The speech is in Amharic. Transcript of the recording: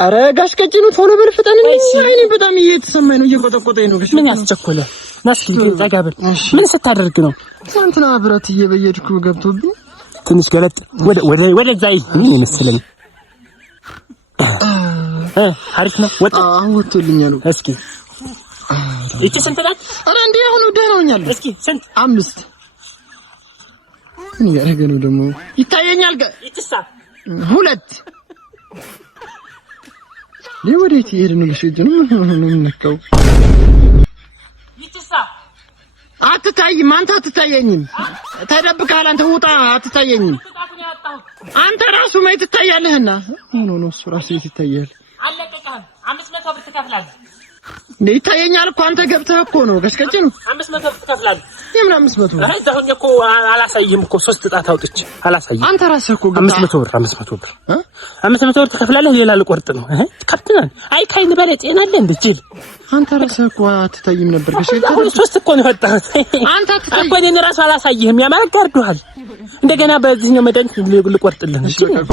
ኧረ ጋሽ ቀጭኑ ቶሎ በል ፍጠን። አይኔ በጣም እየተሰማኝ ነው፣ እየቆጠቆጠኝ ነው። ጋሽ ምን ያስቸኮለ? ናስኪ ጠጋብል ምን ስታደርግ ነው? ትናንትና ብረት እየበየድኩ ገብቶብኝ ትንሽ ገለጥ ወደዛ ምን መሰለኝ። አሪፍ ነው። አሁን ወጥቶልኛል። እስኪ እቺ ስንት ናት? ኧረ እንዴ አሁን ደህና ሆኛለሁ። እስኪ ስንት? 5 ምን ያደረገ ነው ደግሞ? ይታየኛል። እቺሳ 2 ወዴት ይሄድ ነው? ልሽጅ ነው ነካው። ይቺሳ አትታይም። አንተ አትታየኝም። ተደብቀሃል አንተ። ውጣ። አትታየኝም። አንተ ራሱ ማይ ትታያለህና ነው እሱ ራሱ ይታያል። አለቀቀህ። 500 ብር ትከፍላለህ። ይታየኛል እኮ አንተ ገብተህ እኮ ነው። ገስከጭ ነው 500 ብር ትከፍላለህ። የምን 500 ብር? አይ ዛሁን እኮ አላሳይም እኮ 3 ጣት አውጥቼ አላሳይም። አንተ ራስህ እኮ 500 ብር 500 ብር ትከፍላለህ። ሌላ ልቆርጥ ነው። ከብትናል። አይ ካይን በለ ጤና አለ እንዴ ጅል። አንተ ራስህ እኮ አትታይም ነበር። ገስከጭ አሁን 3 እኮ ነው ወጣህ። አንተ አትታይ እኮ እኔን ራሱ አላሳይህም። ያማረጋርዱሃል። እንደገና በዚህኛው መድኃኒት ልቆርጥልህ። እሺ በቃ